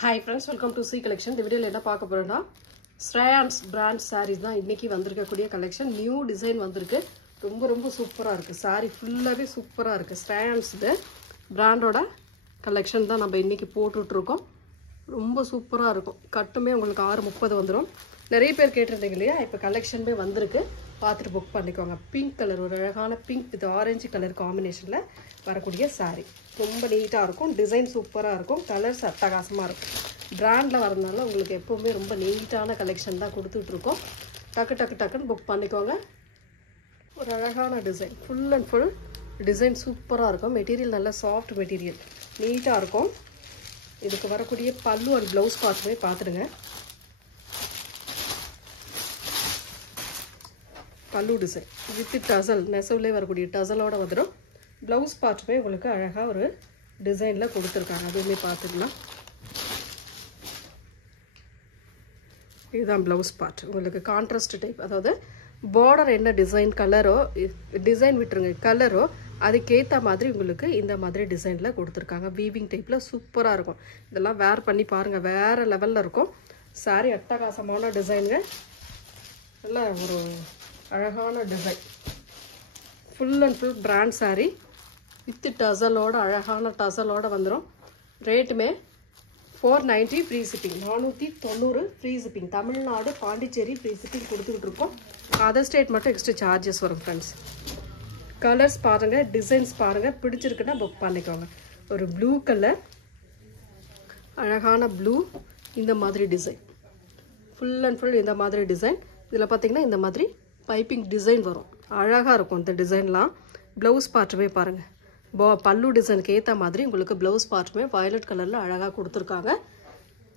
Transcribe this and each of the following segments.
Hi friends, welcome to C collection. The video என்ன பார்க்க போறோம்னா Shreyans brand sarees தான் இன்னைக்கு வந்திருக்கக்கூடிய கலெக்ஷன். நியூ டிசைன் வந்திருக்கு. ரொம்ப சூப்பரா இருக்கு. saree ஃபுல்லாவே சூப்பரா இருக்கு. Shreyans பிராண்டோட கலெக்ஷன் தான் நம்ம இன்னைக்கு போட்டுட்டு இருக்கோம். ரொம்ப சூப்பரா இருக்கும். கட்டுமே உங்களுக்கு 6:30 வந்துரும். நிறைய பேர் கேட்டிருந்தீங்க இல்லையா? இப்போ கலெக்ஷன்மே வந்திருக்கு. பார்த்துட்டு புக் பண்ணிக்கோங்க. பிங்க் கலர், ஒரு அழகான பிங்க் வித் ஆரஞ்சு கலர் காம்பினேஷனில் வரக்கூடிய சாரீ. ரொம்ப நீட்டாக இருக்கும். டிசைன் சூப்பராக இருக்கும். கலர்ஸ் அட்டகாசமாக இருக்கும். பிராண்டில் வரதுனால உங்களுக்கு எப்போவுமே ரொம்ப நீட்டான கலெக்ஷன் தான் கொடுத்துட்ருக்கோம். டக்குன்னு புக் பண்ணிக்கோங்க. ஒரு அழகான design, full and full design சூப்பராக இருக்கும். மெட்டீரியல் நல்ல சாஃப்ட் மெட்டீரியல், நீட்டாக இருக்கும். இதுக்கு வரக்கூடிய பல்லு அண்ட் ப்ளவுஸ் பார்த்துமே பார்த்துடுங்க. பல்லு டிசைன் வித் டசல், நெசவுலே வரக்கூடிய டசலோட வந்துடும். ப்ளவுஸ் பார்ட்டுமே உங்களுக்கு அழகாக ஒரு டிசைனில் கொடுத்துருக்காங்க. அதுவுமே பார்த்துக்கலாம். இதுதான் ப்ளவுஸ் பார்ட். உங்களுக்கு கான்ட்ராஸ்ட் டைப், அதாவது பார்டர் என்ன டிசைன் கலரோ, டிசைன் விட்டுருங்க கலரோ, அதுக்கேற்ற மாதிரி உங்களுக்கு இந்த மாதிரி டிசைனில் கொடுத்துருக்காங்க. வீவிங் டைப்பில் சூப்பராக இருக்கும். இதெல்லாம் வேர் பண்ணி பாருங்கள், வேறு லெவலில் இருக்கும். சாரீ அட்டகாசமான டிசைனுங்க. நல்லா ஒரு அழகான design. Full and full brand sari with டசலோட, அழகான டசலோட வந்துடும். ரேட்டுமே 490 free shipping. 490 free shipping. Tamil Nadu, Pondicherry free shipping கொடுத்துக்கிட்டு இருக்கோம். அதர் ஸ்டேட் மட்டும் எக்ஸ்ட்ரா சார்ஜஸ் வரும் ஃப்ரெண்ட்ஸ். கலர்ஸ் பாருங்கள், டிசைன்ஸ் பாருங்கள். பிடிச்சிருக்குன்னா புக் பண்ணிக்கோங்க. ஒரு ப்ளூ கலர், அழகான ப்ளூ, இந்த மாதிரி டிசைன். ஃபுல் அண்ட் ஃபுல் இந்த மாதிரி டிசைன். இதில் பார்த்தீங்கன்னா இந்த மாதிரி பைப்பிங் டிசைன் வரும். அழகாக இருக்கும் இந்த டிசைன்லாம். ப்ளவுஸ் பார்ட்டுமே பாருங்கள். பல்லு டிசைனுக்கு ஏற்ற மாதிரி உங்களுக்கு ப்ளவுஸ் பார்ட்டுமே வயலட் கலரில் அழகாக கொடுத்துருக்காங்க.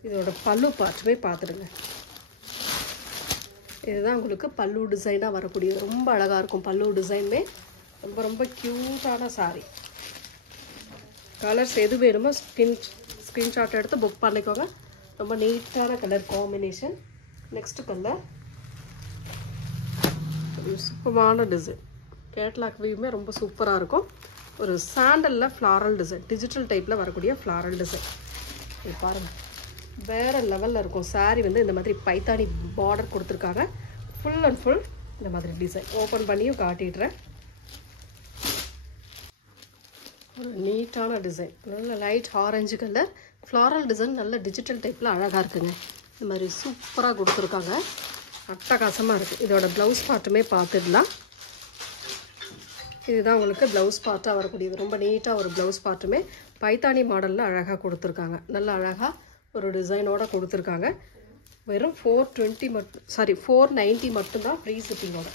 இதோட பல்லு பார்ட்டுமே பார்த்துடுங்க. இதுதான் உங்களுக்கு பல்லு டிசைனாக வரக்கூடியது. ரொம்ப அழகாக இருக்கும் பல்லு டிசைனுமே. ரொம்ப க்யூட்டான சாரீ. கலர்ஸ் எது வேணுமோ ஸ்க்ரீன்ஷாட் எடுத்து புக் பண்ணிக்கோங்க. ரொம்ப நீட்டான கலர் காம்பினேஷன். நெக்ஸ்ட் கலர் சூப்பரான டிசைன். கேட்லாக் வியூமே ரொம்ப சூப்பராக இருக்கும். ஒரு சாண்டலில் ஃப்ளாரல் டிசைன், டிஜிட்டல் டைப்பில் வரக்கூடிய ஃப்ளாரல் டிசைன். இது பாருங்கள், வேறு லெவலில் இருக்கும். சாரீ வந்து இந்த மாதிரி பைத்தானி பார்டர் கொடுத்துருக்காங்க. ஃபுல் அண்ட் ஃபுல் இந்த மாதிரி டிசைன். ஓப்பன் பண்ணியும் காட்டிடுறேன். ஒரு நீட்டான டிசைன், நல்ல light orange colour floral design. நல்ல டிஜிட்டல் டைப்பில் அழகாக இருக்குங்க. இந்த மாதிரி சூப்பராக கொடுத்துருக்காங்க. அட்டகாசமாக இருக்குது. இதோட ப்ளவுஸ் பார்ட்டுமே பார்த்துடலாம். இதுதான் உங்களுக்கு ப்ளவுஸ் பார்ட்டாக வரக்கூடியது. ரொம்ப நீட்டாக ஒரு ப்ளவுஸ் பார்ட்டுமே பைத்தானி மாடலில் அழகாக கொடுத்துருக்காங்க. நல்ல அழகாக ஒரு டிசைனோட கொடுத்துருக்காங்க. வெறும் 490 மட்டும்தான் ஃப்ரீ ஷிப்பிங்கோட.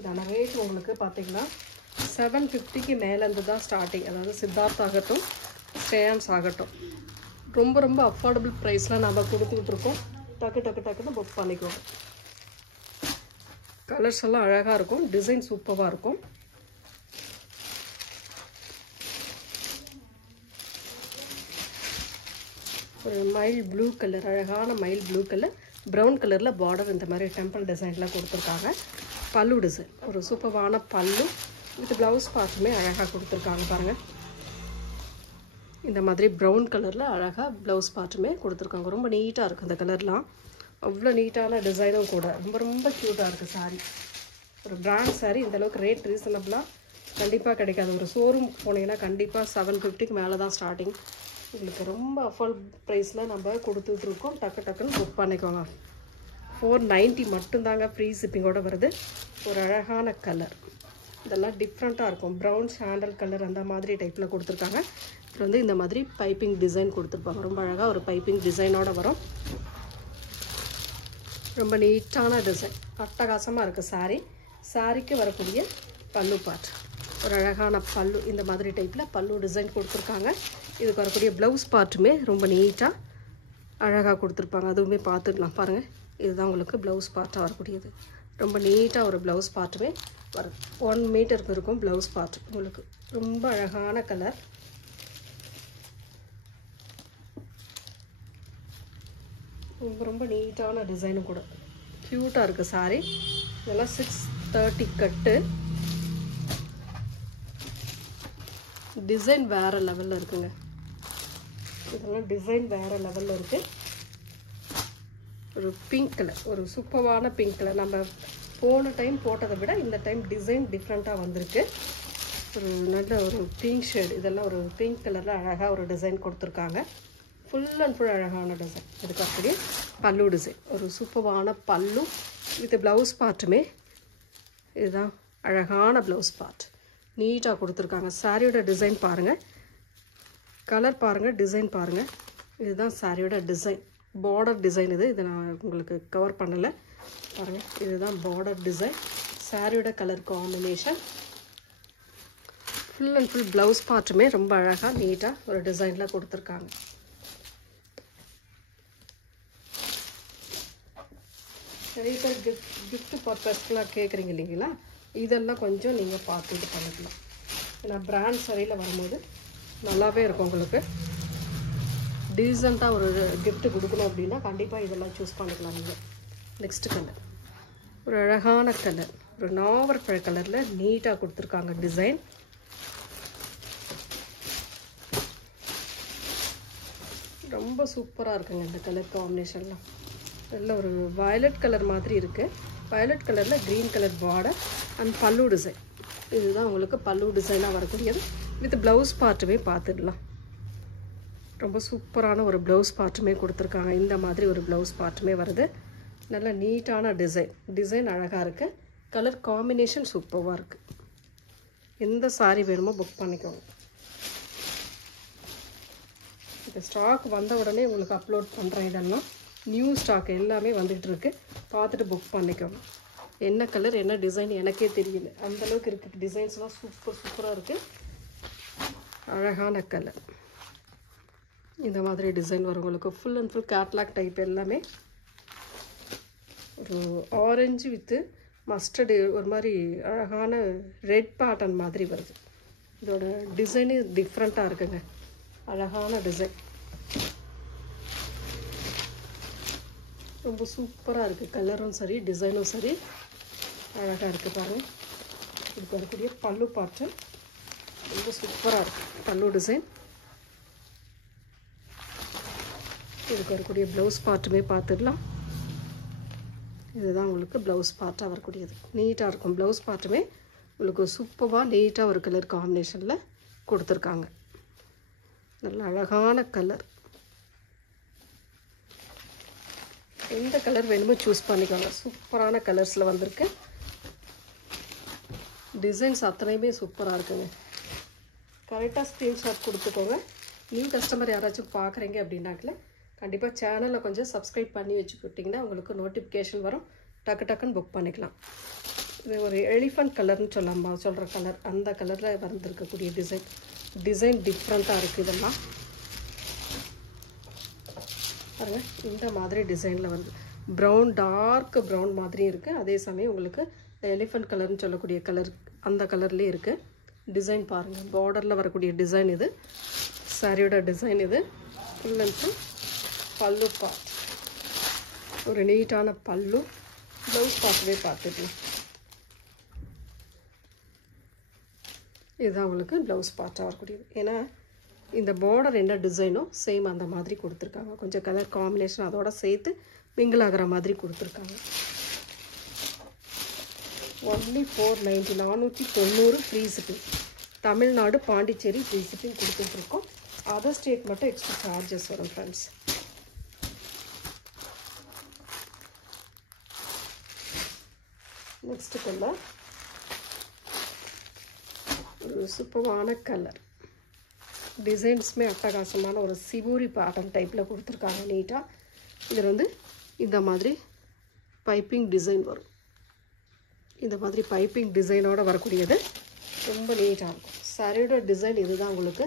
இதான ரேட் உங்களுக்கு பார்த்தீங்கன்னா 750க்கு மேலேருந்து தான் ஸ்டார்டிங். அதாவது சித்தார்த் ஆகட்டும், ஸ்ரேயான்ஸ் ஆகட்டும், ரொம்ப அஃபோர்டபுள் ப்ரைஸில் நம்ம கொடுத்துட்ருக்கோம். டக்குன்னு புக் பண்ணிக்குவோம். கலர்ஸ் எல்லாம் அழகாக இருக்கும். டிசைன் சூப்பராக இருக்கும். ஒரு மைல் ப்ளூ கலர், அழகான மைல் ப்ளூ கலர், ப்ரௌன் கலரில் பார்டர் இந்த மாதிரி டெம்பிள் டிசைனில் கொடுத்துருக்காங்க. பல்லு டிசைன், ஒரு சூப்பரான பல்லு வித் ப்ளவுஸ் பார்ட்டுமே அழகாக கொடுத்துருக்காங்க பாருங்கள். இந்த மாதிரி ப்ரௌன் கலரில் அழகாக ப்ளவுஸ் பார்ட்டுமே கொடுத்துருக்காங்க. ரொம்ப நீட்டாக இருக்குது இந்த கலர்லாம். அவ்வளோ நீட்டான டிசைனும் கூட. ரொம்ப க்யூட்டாக இருக்குது சாரீ. ஒரு பிராண்ட் சாரீ. இந்தளவுக்கு ரேட் ரீசனபிளாக கண்டிப்பாக கிடைக்காது. ஒரு ஷோரூம் போனீங்கன்னா கண்டிப்பாக 750க்கு மேலே தான் ஸ்டார்டிங். உங்களுக்கு ரொம்ப அஃபோர்டபுள் ப்ரைஸில் நம்ம கொடுத்துட்ருக்கோம். டக்குன்னு புக் பண்ணிக்கோங்க. 490 மட்டும்தாங்க ஃப்ரீ ஷிப்பிங்கோடு வருது. ஒரு அழகான கலர். இதெல்லாம் டிஃப்ரெண்ட்டாக இருக்கும். ப்ரௌன் சாண்டல் கலர் அந்த மாதிரி டைப்பில் கொடுத்துருக்காங்க. இப்போ வந்து இந்த மாதிரி பைப்பிங் டிசைன் கொடுத்துருப்பாங்க. ரொம்ப அழகாக ஒரு பைப்பிங் டிசைனோட வரும். ரொம்ப நீட்டான டிசைன், அட்டகாசமாக இருக்குது சாரீ. சாரீக்கு வரக்கூடிய பல்லு பார்ட், ஒரு அழகான பல்லு இந்த மாதிரி டைப்பில் பல்லு டிசைன் கொடுத்துருக்காங்க. இதுக்கு வரக்கூடிய ப்ளவுஸ் பார்ட்டுமே ரொம்ப நீட்டாக அழகாக கொடுத்துருப்பாங்க. அதுவுமே பார்த்துக்கலாம் பாருங்கள். இதுதான் உங்களுக்கு ப்ளவுஸ் பார்ட்டாக வரக்கூடியது. ரொம்ப நீட்டாக ஒரு ப்ளவுஸ் பார்ட்டுமே வரும். 1 மீட்டருக்கு இருக்கும் ப்ளவுஸ் பார்ட். உங்களுக்கு ரொம்ப அழகான கலர். ரொம்ப நீட்டான டிசைனும் கூட. க்யூட்டாக இருக்குது சாரீ. இதெல்லாம் 630 கட்டு. டிசைன் வேறு லெவலில் இருக்குங்க. இதெல்லாம் டிசைன் வேறு லெவலில் இருக்குது. ஒரு பிங்க் கலர், ஒரு சூப்பரான பிங்க் கலர். நம்ம போன டைம் போட்டதை விட இந்த டைம் டிசைன் டிஃப்ரெண்ட்டாக வந்திருக்கு. ஒரு நல்ல ஒரு பிங்க் ஷேட். இதெல்லாம் ஒரு பிங்க் கலரில் அழகாக ஒரு டிசைன் கொடுத்துருக்காங்க. ஃபுல் அண்ட் ஃபுல் அழகான டிசைன். இதுக்கு அப்படியே பல்லு டிசைன், ஒரு சூப்பரான பல்லு வித் ப்ளவுஸ் பார்ட்டுமே. இதுதான் அழகான ப்ளவுஸ் பார்ட், நீட்டாக கொடுத்துருக்காங்க. சாரியோட டிசைன் பாருங்கள், கலர் பாருங்கள், டிசைன் பாருங்கள். இதுதான் சாரியோட டிசைன், பார்டர் டிசைன். இதை நான் உங்களுக்கு கவர் பண்ணலை பாருங்கள். இதுதான் பார்டர் டிசைன், சாரியோட colour combination. Full and full blouse பார்ட்டுமே ரொம்ப அழகாக நீட்டாக ஒரு டிசைனில் கொடுத்துருக்காங்க. நிறைய பேர் கிஃப்ட் பர்பஸ்க்கெலாம் கேட்குறீங்க இல்லைங்களா, இதெல்லாம் கொஞ்சம் நீங்கள் பார்த்து இது பண்ணிக்கலாம். ஏன்னா பிராண்ட் சரியில் வரும்போது நல்லாவே இருக்கும். உங்களுக்கு டீசெண்டாக ஒரு கிஃப்ட்டு கொடுக்கணும் அப்படின்னா கண்டிப்பாக இதெல்லாம் சூஸ் பண்ணிக்கலாம் நீங்கள். நெக்ஸ்ட் கலர், ஒரு அழகான கலர், ஒரு நாவற்பழ கலரில் நீட்டாக கொடுத்துருக்காங்க டிசைன். ரொம்ப சூப்பராக இருக்குங்க இந்த கலர் காம்பினேஷன்லாம். நல்ல ஒரு வயலட் கலர் மாதிரி இருக்குது. வயலட் கலரில் க்ரீன் கலர் பார்டர் அண்ட் பல்லு டிசைன். இதுதான் உங்களுக்கு பல்லு டிசைனாக வரக்கூடியது. வித் ப்ளவுஸ் பார்ட்டுமே பார்த்துடலாம். ரொம்ப சூப்பரான ஒரு ப்ளவுஸ் பார்ட்டுமே கொடுத்துருக்காங்க. இந்த மாதிரி ஒரு ப்ளவுஸ் பார்ட்டுமே வருது. நல்ல நீட்டான டிசைன் அழகாக இருக்குது. கலர் காம்பினேஷன் சூப்பராக இருக்குது. எந்த சாரீ வேணுமோ புக் பண்ணிக்கோங்க. இந்த ஸ்டாக் வந்த உடனே உங்களுக்கு அப்லோட் பண்ணுறேன். இதெல்லாம் நியூ ஸ்டாக் எல்லாமே வந்துகிட்டு இருக்கு. பார்த்துட்டு புக் பண்ணிக்கோங்க. என்ன கலர் என்ன டிசைன் எனக்கே தெரியல, அந்தளவுக்கு இருக்குது. டிசைன்ஸ்லாம் சூப்பராக இருக்குது. அழகான கலர். இந்த மாதிரி டிசைன் வரும் உங்களுக்கு. Full and full catalogue type எல்லாமே. ஒரு ஆரஞ்சு வித்து மஸ்டர்டு ஒரு மாதிரி அழகான ரெட் பேட்டர்ன் மாதிரி வருது. இதோட டிசைனு டிஃப்ரெண்ட்டாக இருக்குங்க. அழகான டிசைன், ரொம்ப சூப்பராக இருக்குது. கலரும் சரி டிசைனும் சரி அழகாக இருக்குது பாருங்கள். இதுக்கு வரக்கூடிய பல்லு பார்ட்டு ரொம்ப சூப்பராக இருக்குது. பல்லு டிசைன். இதுக்கு வரக்கூடிய ப்ளவுஸ் பார்ட்டுமே பார்த்துடலாம். இதுதான் உங்களுக்கு ப்ளவுஸ் பார்ட்டாக வரக்கூடியது. நீட்டாக இருக்கும். ப்ளவுஸ் பார்ட்டுமே உங்களுக்கு சூப்பராக நீட்டாக ஒரு கலர் காம்பினேஷனில் கொடுத்துருக்காங்க. நல்ல அழகான கலர். எந்த கலர் வேணுமோ சூஸ் பண்ணிக்கோங்க. சூப்பரான கலர்ஸில் வந்திருக்கு. டிசைன்ஸ் அத்தனையுமே சூப்பராக இருக்குங்க. கரெக்டாக ஸ்க்ரீன்ஷாட் கொடுத்துக்கோங்க. நியூ கஸ்டமர் யாராச்சும் பார்க்குறீங்க அப்படின்னாக்கல கண்டிப்பாக சேனலை கொஞ்சம் சப்ஸ்கிரைப் பண்ணி வச்சுக்கிட்டிங்கன்னா உங்களுக்கு நோட்டிஃபிகேஷன் வரும். டக்குன்னு புக் பண்ணிக்கலாம். இது ஒரு எலிஃபண்ட் கலர்னு சொல்கிற கலர், அந்த கலரில் வந்திருக்கக்கூடிய டிசைன் டிஃப்ரெண்ட்டாக இருக்குது. இதெல்லாம் பாருங்கள். இந்த மாதிரி டிசைனில் வந்து ப்ரௌன், டார்க் ப்ரௌன் மாதிரி இருக்குது. அதே சமயம் உங்களுக்கு எலிஃபண்ட் கலர்னு சொல்லக்கூடிய கலர் அந்த கலர்லேயே இருக்குது. டிசைன் பாருங்கள். பார்டரில் வரக்கூடிய டிசைன் இது. சாரியோட டிசைன் இது. ஃபுல் அண்ட் ஃபுல் பல்லு பார்ட், ஒரு நீட்டான பல்லு. ப்ளவுஸ் பார்ட்டுவே பார்த்துக்கலாம். இதுதான் உங்களுக்கு ப்ளவுஸ் பார்ட்டாக வரக்கூடியது. ஏன்னா இந்த பார்டர் என்ன டிசைனோ சேம் அந்த மாதிரி கொடுத்துருக்காங்க. கொஞ்சம் கலர் காம்பினேஷன் அதோட சேர்த்து மிங்கிள் ஆகிற மாதிரி கொடுத்துருக்காங்க. Only 490, 490 free shipping. Tamil Nadu, Pondicherry free shipping கொடுத்துட்ருக்கோம். அதர் ஸ்டேட் மட்டும் எக்ஸ்ட்ரா சார்ஜஸ் வரும் ஃப்ரெண்ட்ஸ். நெக்ஸ்ட் கலர், ஒரு சூப்பரான கலர். டிசைன்ஸுமே அட்டகாசமான ஒரு சிவூரி பேட்டர்ன் டைப்பில் கொடுத்துருக்காங்க நீட்டாக. இதில் வந்து இந்த மாதிரி பைப்பிங் டிசைன் வரும். இந்த மாதிரி பைப்பிங் டிசைனோட வரக்கூடியது ரொம்ப நீட்டாக இருக்கும். சாரியோட டிசைன் இதுதான் உங்களுக்கு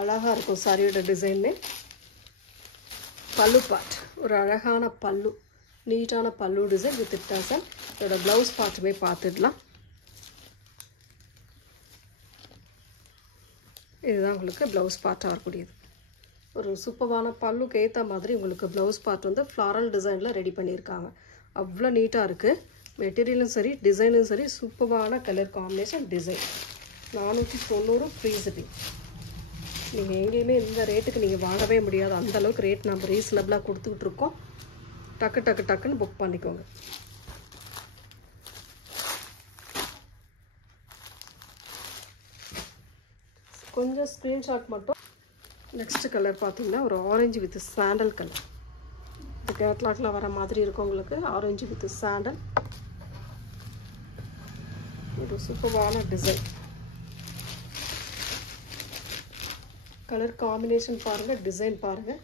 அழகாக இருக்கும். சாரியோட டிசைன்மே பல்லு பார்ட், ஒரு அழகான பல்லு, நீட்டான பல்லு டிசைன் வித் டசல். இதோட ப்ளவுஸ் பார்ட்டுமே பார்த்துடலாம். இதுதான் உங்களுக்கு ப்ளவுஸ் பார்ட்டாக வரக்கூடியது. ஒரு சூப்பரான பல்லுக்கு ஏற்ற மாதிரி உங்களுக்கு ப்ளவுஸ் பார்ட் வந்து ஃப்ளாரல் டிசைனில் ரெடி பண்ணியிருக்காங்க. அவ்வளோ நீட்டாக இருக்குது. மெட்டீரியலும் சரி டிசைனும் சரி சூப்பரான colour combination design. 490 free shipping. நீங்கள் எங்கேயுமே இந்த ரேட்டுக்கு நீங்கள் வாங்கவே முடியாது. அந்தளவுக்கு ரேட் நம்ம ரீசனபிளாக கொடுத்துக்கிட்டு இருக்கோம். டக்குன்னு புக் பண்ணிக்கோங்க. கொஞ்சம் ஸ்க்ரீன்ஷாட் மட்டும். நெக்ஸ்ட் கலர் பார்த்தீங்கன்னா ஒரு ஆரஞ்சு வித் சாண்டல் கலர். இந்த கேட்லாக்ல வர மாதிரி இருக்கும் உங்களுக்கு. ஆரஞ்சு வித் சாண்டல், ஒரு சூப்பரான டிசைன். கலர் காம்பினேஷன் பாருங்கள், டிசைன் பாருங்கள்.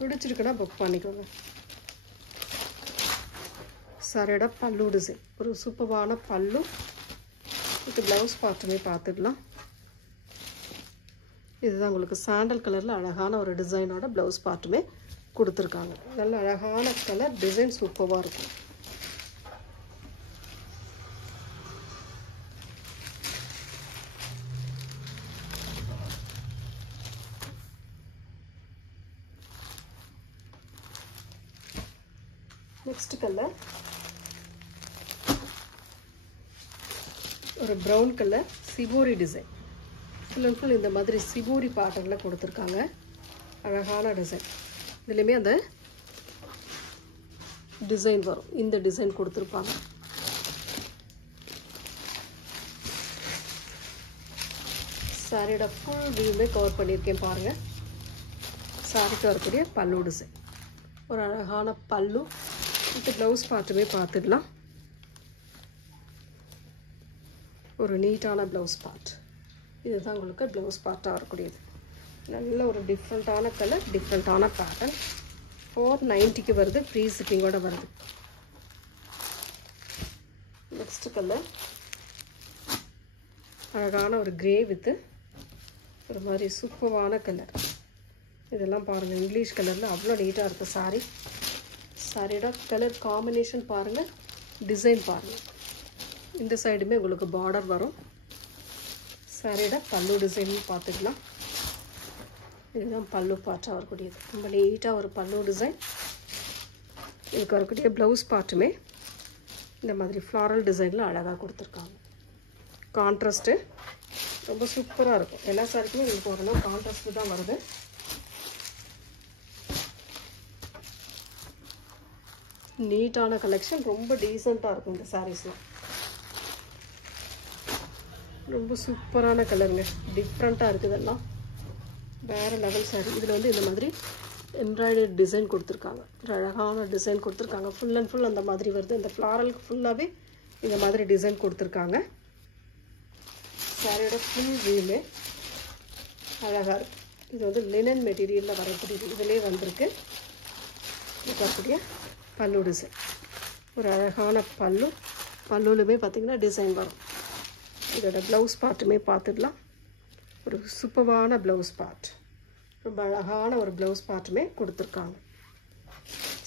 பிடிச்சிருக்குன்னா புக் பண்ணிக்கோங்க. சாரியோட பல்லு டிசைன், ஒரு சூப்பரான பல்லு. இது ப்ளவுஸ் பார்ட்டுமே பார்த்துக்கலாம். இதுதான் உங்களுக்கு சாண்டல் கலரில் அழகான ஒரு டிசைனோட ப்ளவுஸ் பார்ட்டுமே கொடுத்துருக்காங்க. நல்ல அழகான கலர், டிசைன் சூப்பராக இருக்கும். நெக்ஸ்ட் கலர் ஒரு brown colour shibori design. Full and full இந்த மாதிரி சிபோரி பேட்டர்னில் கொடுத்துருக்காங்க. அழகான டிசைன். இதுலேயுமே அந்த டிசைன் வரும். இந்த டிசைன் கொடுத்துருப்பாங்க. சாரியோட ஃபுல் வியூமே கவர் பண்ணியிருக்கேன் பாருங்கள். சாரிக்கு வரக்கூடிய பல்லு டிசைன், ஒரு அழகான பல்லு. இது ப்ளவுஸ் பார்ட்டுமே பார்த்துடலாம். ஒரு நீட்டான ப்ளவுஸ் பார்ட். இதுதான் உங்களுக்கு ப்ளவுஸ் பார்ட்டாக வரக்கூடியது. நல்ல ஒரு டிஃப்ரெண்ட்டான கலர், டிஃப்ரெண்ட்டான பேட்டர்ன். 490க்கு வருது, ஃப்ரீ ஷிப்பிங்கோட வருது. நெக்ஸ்ட் கலர் அழகான ஒரு கிரே வித்து ஒரு மாதிரி சூப்பரான கலர். இதெல்லாம் பாருங்கள், இங்கிலீஷ் கலரில் அவ்வளோ நீட்டாக இருக்குது சாரி. சாரியோட கலர் காம்பினேஷன் பாருங்கள், டிசைன் பாருங்கள். இந்த சைடுமே உங்களுக்கு பார்டர் வரும். சாரியோட பல்லு டிசைன் பார்த்துக்கலாம். இதுதான் பல்லு பார்ட்டாக வரக்கூடியது. ரொம்ப நீட்டாக ஒரு பல்லு டிசைன். இதுக்கு வரக்கூடிய ப்ளவுஸ் பார்ட்டுமே இந்த மாதிரி ஃப்ளாரல் டிசைனில் அழகாக கொடுத்துருக்காங்க. கான்ட்ராஸ்ட்டு ரொம்ப சூப்பராக இருக்கும். எல்லா சாரிக்குமே உங்களுக்கு ஓரளவு கான்ட்ராஸ்ட்டு தான் வருது. நீட்டான கலெக்ஷன், ரொம்ப டீசெண்டாக இருக்கும் இந்த சாரீஸ்லாம். ரொம்ப சூப்பரான கலருங்க, டிஃப்ரெண்ட்டாக இருக்குது. எல்லாம் வேறு லெவல் சாரி. இதில் வந்து இந்த மாதிரி எம்ப்ராய்டரி டிசைன் கொடுத்துருக்காங்க. ஒரு அழகான டிசைன் கொடுத்துருக்காங்க. ஃபுல் அண்ட் ஃபுல் அந்த மாதிரி வருது. இந்த ஃப்ளாரலுக்கு ஃபுல்லாகவே இந்த மாதிரி டிசைன் கொடுத்துருக்காங்க. சாரியோட ஃபுல் வியூமே அழகாக இருக்குது. இது வந்து லினன் மெட்டீரியலில் வரக்கூடியது. இதிலே வந்திருக்கு. இது வரக்கூடிய பல்லு டிசைன், ஒரு அழகான பல்லு. பல்லுலுமே பார்த்திங்கன்னா டிசைன் வரும். இதோட ப்ளவுஸ் பார்ட்டுமே பார்த்துடலாம். ஒரு சூப்பரான ப்ளவுஸ் பார்ட், ரொம்ப அழகான ஒரு ப்ளவுஸ் பார்ட்டுமே கொடுத்துருக்காங்க.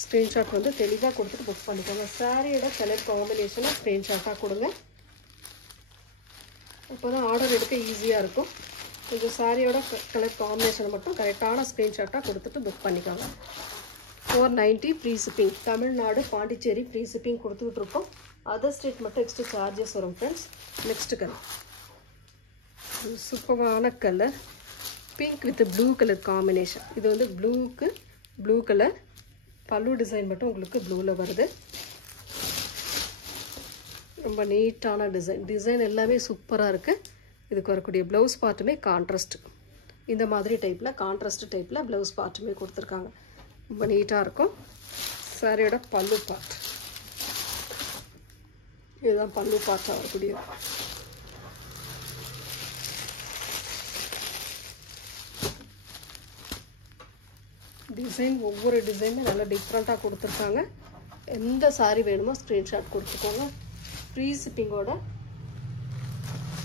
ஸ்க்ரீன்ஷாட் வந்து தெளிவாக கொடுத்துட்டு புக் பண்ணிக்கோங்க. சாரியோட கலர் காம்பினேஷனை ஸ்க்ரீன்ஷாட்டாக கொடுங்க. அப்போ தான் ஆர்டர் எடுக்க ஈஸியாக இருக்கும். கொஞ்சம் சாரியோட கலர் காம்பினேஷனை மட்டும் கரெக்டான ஸ்க்ரீன்ஷாட்டாக கொடுத்துட்டு புக் பண்ணிக்கோங்க. 490 free shipping. Tamil Nadu, Pondicherry free shipping கொடுத்துக்கிட்டு இருக்கோம். அதர் ஸ்டேட் மட்டும் எக்ஸ்ட்ரா சார்ஜஸ் வரும் ஃப்ரெண்ட்ஸ். நெக்ஸ்ட் கலர் சூப்பரான colour, pink with blue colour combination. இது வந்து ப்ளூக்கு ப்ளூ கலர். பல்லு டிசைன் மட்டும் உங்களுக்கு ப்ளூவில் வருது. ரொம்ப நீட்டான டிசைன். டிசைன் எல்லாமே சூப்பராக இருக்குது. இதுக்கு வரக்கூடிய ப்ளவுஸ் பார்ட்டுமே கான்ட்ராஸ்ட். இந்த மாதிரி டைப்பில் கான்ட்ராஸ்ட் டைப்பில் ப்ளவுஸ் பார்ட்டுமே கொடுத்துருக்காங்க. ரொம்ப நீட்டாக இருக்கும். சாரியோட பல்லு பார்ட், இதுதான் பல்லு பார்ட்டாக வரக்கூடியது. டிசைன் ஒவ்வொரு டிசைனும் நல்லா டிஃப்ரெண்ட்டாக கொடுத்துருக்காங்க. எந்த சாரி வேணுமோ ஸ்க்ரீன்ஷாட் கொடுத்துக்கோங்க. ஃப்ரீ ஷிப்பிங்கோட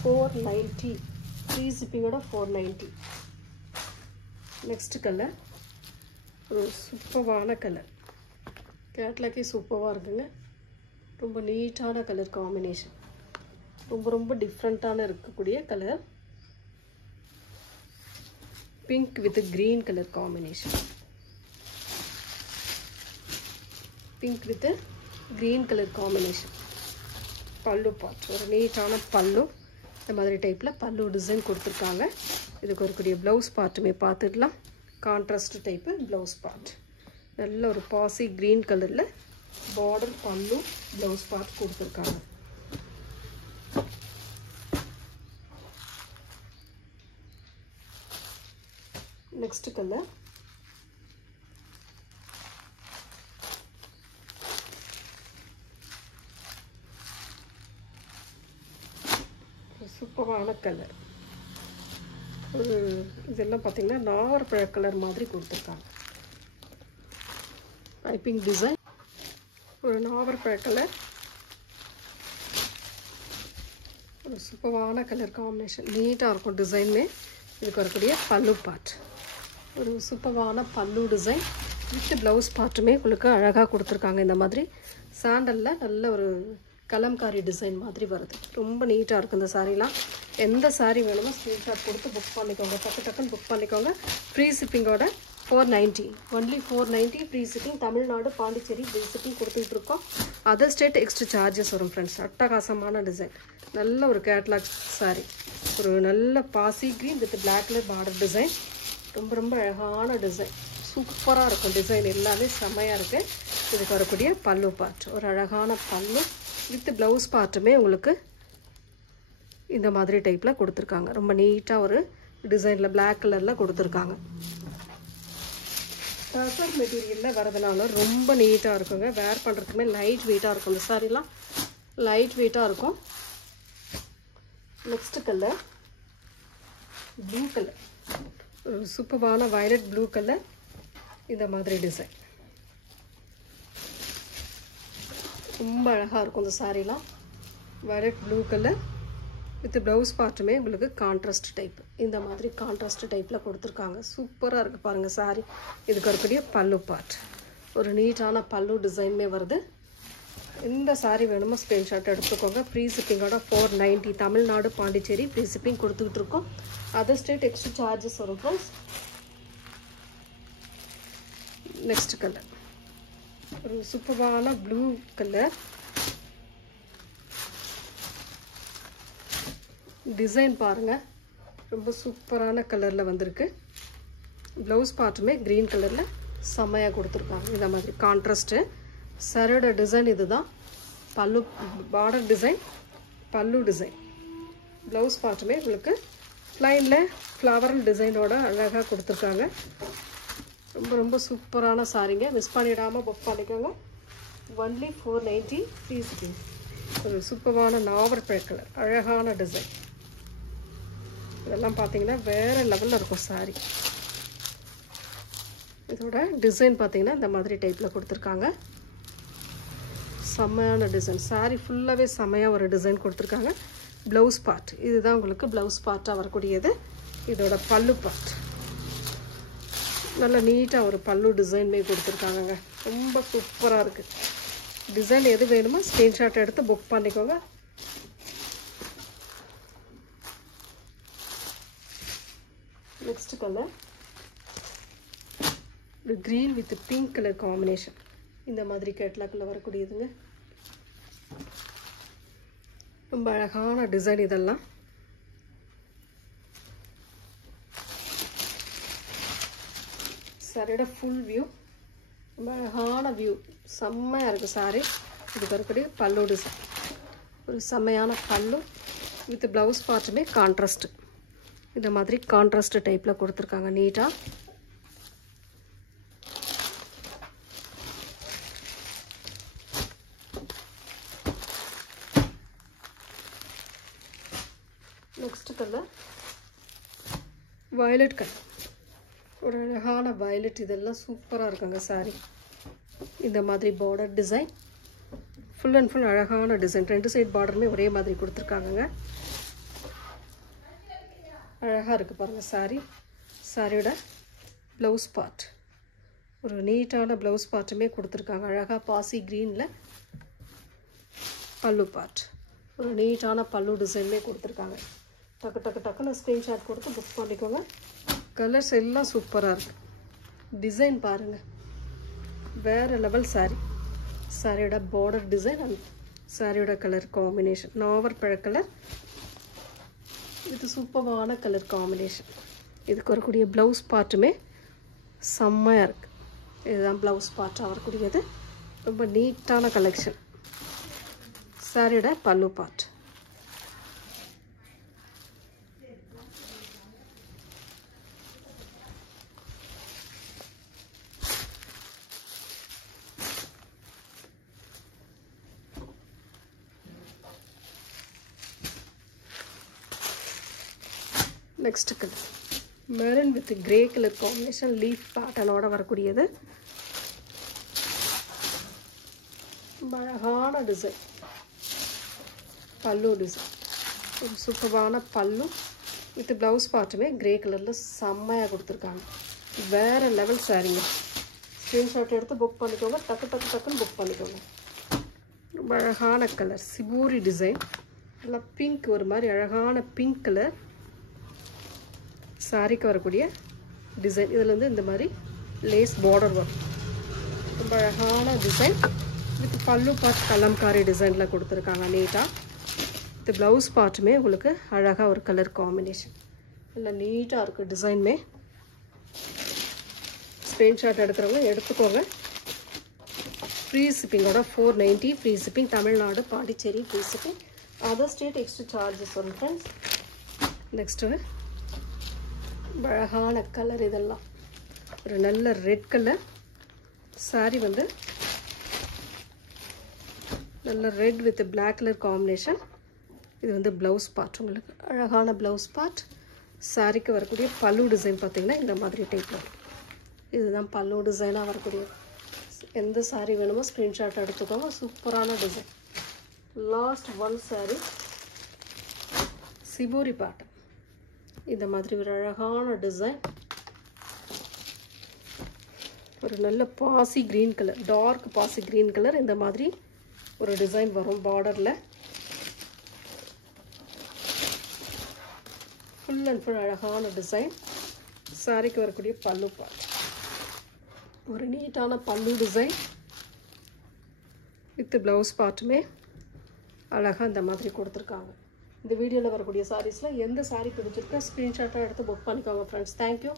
490. ஃப்ரீ ஷிப்பிங்கோட 490. நெக்ஸ்ட் கலர் ஒரு சூப்பரான கலர். கேட்லாக்கே சூப்பராக இருக்குங்க. ரொம்ப நீட்டான கலர் காம்பினேஷன். ரொம்ப டிஃப்ரெண்ட்டான இருக்கக்கூடிய colour. Pink with green colour combination. Pink with green colour combination. பல்லு பார்ட், ஒரு நீட்டான பல்லு. இந்த மாதிரி டைப்பில் பல்லு டிசைன் கொடுத்துருக்காங்க. இதுக்கு ஒரு ப்ளவுஸ் பார்ட்டுமே பார்த்துடலாம். Contrast type blouse part. நல்ல ஒரு பாசி க்ரீன் கலரில் பார்டர் பல்லு ப்ளவுஸ் பார்ட் கொடுத்துருக்காங்க. நெக்ஸ்ட் கலர் சூப்பரான கலர். ஒரு இதெல்லாம் பார்த்தீங்கன்னா நாவற்பழ கலர் மாதிரி கொடுத்துருக்காங்க. பைப்பிங் டிசைன் ஒரு நாவற்பழ கலர். ஒரு சூப்பரான கலர் காம்பினேஷன். நீட்டாக இருக்கும் டிசைனுமே. இதுக்கு வரக்கூடிய பல்லு பார்ட். ஒரு சூப்பரான பல்லு டிசைன் வித் ப்ளவுஸ் பார்ட்டுமே உங்களுக்கு அழகாக கொடுத்துருக்காங்க. இந்த மாதிரி சாண்டலில் நல்ல ஒரு கலம்காரி டிசைன் மாதிரி வருது. ரொம்ப நீட்டாக இருக்குது இந்த சாரீலாம். எந்த சாரீ வேணுமோ ஸ்க்ரீன்ஷாட் கொடுத்து புக் பண்ணிக்கோங்க. டக்குன்னு புக் பண்ணிக்கோங்க. ஃப்ரீ ஷிப்பிங்கோட 490, only 490 free shipping. Tamil Nadu Pondicherry free shipping கொடுத்துட்டு இருக்கோம். அதர் ஸ்டேட் எக்ஸ்ட்ரா சார்ஜஸ் வரும் ஃப்ரெண்ட்ஸ். அட்டகாசமான டிசைன். நல்ல ஒரு கேட்லாக் சாரீ. ஒரு நல்ல பாசி green with black colour border design. ரொம்ப அழகான டிசைன். சூப்பராக இருக்கும் டிசைன். எல்லாமே செம்மையாக இருக்குது. இதுக்கு வரக்கூடிய பல்லு பார்ட். ஒரு அழகான பல்லு வித் ப்ளவுஸ் பார்ட்டுமே உங்களுக்கு இந்த மாதிரி டைப்பில் கொடுத்துருக்காங்க. ரொம்ப நீட்டாக ஒரு டிசைனில் பிளாக் கலரில் கொடுத்துருக்காங்க. டசர் மெட்டீரியலில் வரதுனால ரொம்ப நீட்டாக இருக்குங்க. வேர் பண்ணுறதுக்குமே லைட் வெயிட்டாக இருக்கும். இந்த சாரீலாம் லைட் வெயிட்டாக இருக்கும். Next colour blue colour. ஒரு சூப்பரான வயலட் ப்ளூ கலர். இந்த மாதிரி டிசைன் ரொம்ப அழகாக இருக்கும். இந்த சாரீலாம் violet blue colour with blouse பார்ட்டுமே உங்களுக்கு கான்ட்ராஸ்ட் டைப். இந்த மாதிரி கான்ட்ராஸ்ட் டைப்பில் கொடுத்துருக்காங்க. சூப்பராக இருக்குது பாருங்கள் சாரீ. இதுக்கு வரக்கூடிய பல்லு பார்ட். ஒரு நீட்டான பல்லு டிசைனுமே வருது. எந்த சாரீ வேணுமோ ஸ்க்ரீன்ஷாட் எடுத்துக்கோங்க. ஃப்ரீ ஷிப்பிங்கோட 490 தமிழ்நாடு பாண்டிச்சேரி ஃப்ரீ ஷிப்பிங் கொடுத்துக்கிட்டு இருக்கோம். அதர் ஸ்டேட் எக்ஸ்ட்ரா சார்ஜஸ் வரும் ஃப்ரெண்ட்ஸ். நெக்ஸ்ட் கலர் ஒரு சூப்பரான ப்ளூ கலர். டிசைன் பாருங்கள். ரொம்ப சூப்பரான கலரில் வந்திருக்கு. ப்ளவுஸ் பார்ட்டுமே க்ரீன் கலரில் செம்மையாக கொடுத்துருக்காங்க. இந்த மாதிரி கான்ட்ராஸ்ட்டு. சரோட டிசைன் இதுதான். பல்லு பார்டர் டிசைன், பல்லு டிசைன். ப்ளவுஸ் பார்ட்டுமே உங்களுக்கு ப்ளைனில் ஃப்ளவரல் டிசைனோட அழகாக கொடுத்துருக்காங்க. ரொம்ப சூப்பரான சாரீங்க. மிஸ் பண்ணிடாமல் புக் பண்ணிக்கோங்க. Only 490 free shipping. ஒரு சூப்பரான நாவற்பழ கலர். அழகான டிசைன். இதெல்லாம் பார்த்தீங்கன்னா வேறு லெவலில் இருக்கும் சாரீ. இதோட டிசைன் பார்த்தீங்கன்னா இந்த மாதிரி டைப்பில் கொடுத்துருக்காங்க. செம்மையான டிசைன். சாரீ ஃபுல்லாகவே செம்மையாக ஒரு டிசைன் கொடுத்துருக்காங்க. ப்ளவுஸ் பார்ட் இதுதான் உங்களுக்கு ப்ளவுஸ் பார்ட்டாக வரக்கூடியது. இதோட பல்லு பார்ட் நல்ல நீட்டாக ஒரு பல்லு டிசைன்மே கொடுத்துருக்காங்க. ரொம்ப சூப்பராக இருக்குது. டிசைன் எது வேணுமோ ஸ்க்ரீன்ஷாட் எடுத்து புக் பண்ணிக்கோங்க. நெக்ஸ்ட் கலர் ஒரு green with pink colour combination. இந்த மாதிரி கேட்லாக்கில் வரக்கூடியதுங்க. ரொம்ப அழகான டிசைன் இதெல்லாம். சாரியோட ஃபுல் வியூ ரொம்ப அழகான வியூ. செம்மையாக இருக்குது சாரி. இதுக்கு வரக்கூடிய பல்லு டிசைன். ஒரு செம்மையான பல்லு வித் ப்ளவுஸ் பார்ட்டுமே கான்ட்ராஸ்ட்டு. இந்த மாதிரி கான்ட்ராஸ்ட் டைப்பில் கொடுத்துருக்காங்க நீட்டாக. Next colour violet colour. ஒரு அழகான வயலட். இதெல்லாம் சூப்பராக இருக்குங்க சாரி. இந்த மாதிரி border design. Full and full அழகான டிசைன். ரெண்டு சைட் பார்டருமே ஒரே மாதிரி கொடுத்துருக்காங்கங்க. அழகாக இருக்குது பாருங்கள் சாரி. சாரியோட ப்ளவுஸ் பார்ட் ஒரு நீட்டான ப்ளவுஸ் பார்ட்டுமே கொடுத்துருக்காங்க. அழகாக பாசி க்ரீனில் பல்லு பார்ட். ஒரு நீட்டான பல்லு டிசைன்மே கொடுத்துருக்காங்க. டக்குன்னு ஸ்க்ரீன்ஷாட் கொடுத்து புக் பண்ணிக்கோங்க. கலர்ஸ் எல்லாம் சூப்பராக இருக்குது. டிசைன் பாருங்கள் வேறு லெவல் சாரி. சாரியோட பார்டர் டிசைன் அண்ட் சாரியோட கலர் காம்பினேஷன் நாவற்பழ கலர். இது சூப்பரான கலர் காம்பினேஷன். இதுக்கு வரக்கூடிய ப்ளவுஸ் பார்ட்டுமே செம்மையாக இருக்குது. இதுதான் ப்ளவுஸ் பார்ட்டாக வரக்கூடியது. ரொம்ப நீட்டான கலெக்ஷன். சாரியோட பல்லு part. Next colour maroon with grey colour combination, leaf பேட்டர்னோட வரக்கூடியது. அழகான டிசைன் பல்லு டிசைன். ஒரு சூப்பரான பல்லு வித் ப்ளவுஸ் பார்ட்டுமே கிரே கலரில் செம்மையாக கொடுத்துருக்காங்க. வேறு லெவல் சாரீங்க. ஸ்க்ரீன்ஷாட் எடுத்து புக் பண்ணிக்கோங்க. டக்குன்னு புக் பண்ணிக்கோங்க. ரொம்ப அழகான கலர் சிபூரி டிசைன். நல்லா பிங்க், ஒரு மாதிரி அழகான பிங்க் கலர் சாரிக்கு வரக்கூடிய டிசைன். இதில் வந்து இந்த மாதிரி லேஸ் பார்டர் வரும். ரொம்ப அழகான டிசைன் வித் பல்லு பார்ட் கலம்காரி டிசைனில் கொடுத்துருக்காங்க நீட்டாக. இந்த ப்ளவுஸ் பார்ட்டுமே உங்களுக்கு அழகாக ஒரு கலர் காம்பினேஷன். நல்லா நீட்டாக இருக்குது டிசைனுமே. ஸ்க்ரீன்ஷாட் எடுக்கிறவங்க எடுத்துக்கோங்க. ஃப்ரீ ஷிப்பிங்கோட 490 free shipping. Tamil Nadu, Pondicherry free shipping. Other state extra charges வரும் ஃப்ரெண்ட்ஸ். நெக்ஸ்ட்டு அழகான கலர். இதெல்லாம் ஒரு நல்ல ரெட் கலர் சாரி. வந்து நல்ல red with black colour combination. இது வந்து ப்ளவுஸ் பார்ட். உங்களுக்கு அழகான ப்ளவுஸ் பார்ட். சாரிக்கு வரக்கூடிய பல்லு டிசைன் பார்த்திங்கன்னா இந்த மாதிரி டைப் வரும். இதுதான் பல்லு டிசைனாக வரக்கூடியது. எந்த சாரி வேணுமோ ஸ்க்ரீன்ஷாட் எடுத்துக்கோங்க. சூப்பரான டிசைன். லாஸ்ட் ஒன் சாரி சிபூரி பார்ட். இந்த மாதிரி ஒரு அழகான டிசைன். ஒரு நல்ல பாசி க்ரீன் கலர், டார்க் பாசி க்ரீன் கலர். இந்த மாதிரி ஒரு டிசைன் வரும் பார்டரில். ஃபுல் அண்ட் ஃபுல் அழகான டிசைன். சாரிக்கு வரக்கூடிய பல்லு பார்ட். ஒரு நீட்டான பல்லு டிசைன் வித் ப்ளவுஸ் பார்ட்டுமே அழகாக இந்த மாதிரி கொடுத்துருக்காங்க. இந்த வீடியோவில் வரக்கூடிய சாரீஸில் எந்த சாரீ பிடிச்சிருக்கோ ஸ்க்ரீன்ஷாட்டாக எடுத்து புக் பண்ணிக்கோங்க ஃப்ரெண்ட்ஸ். தேங்க்யூ.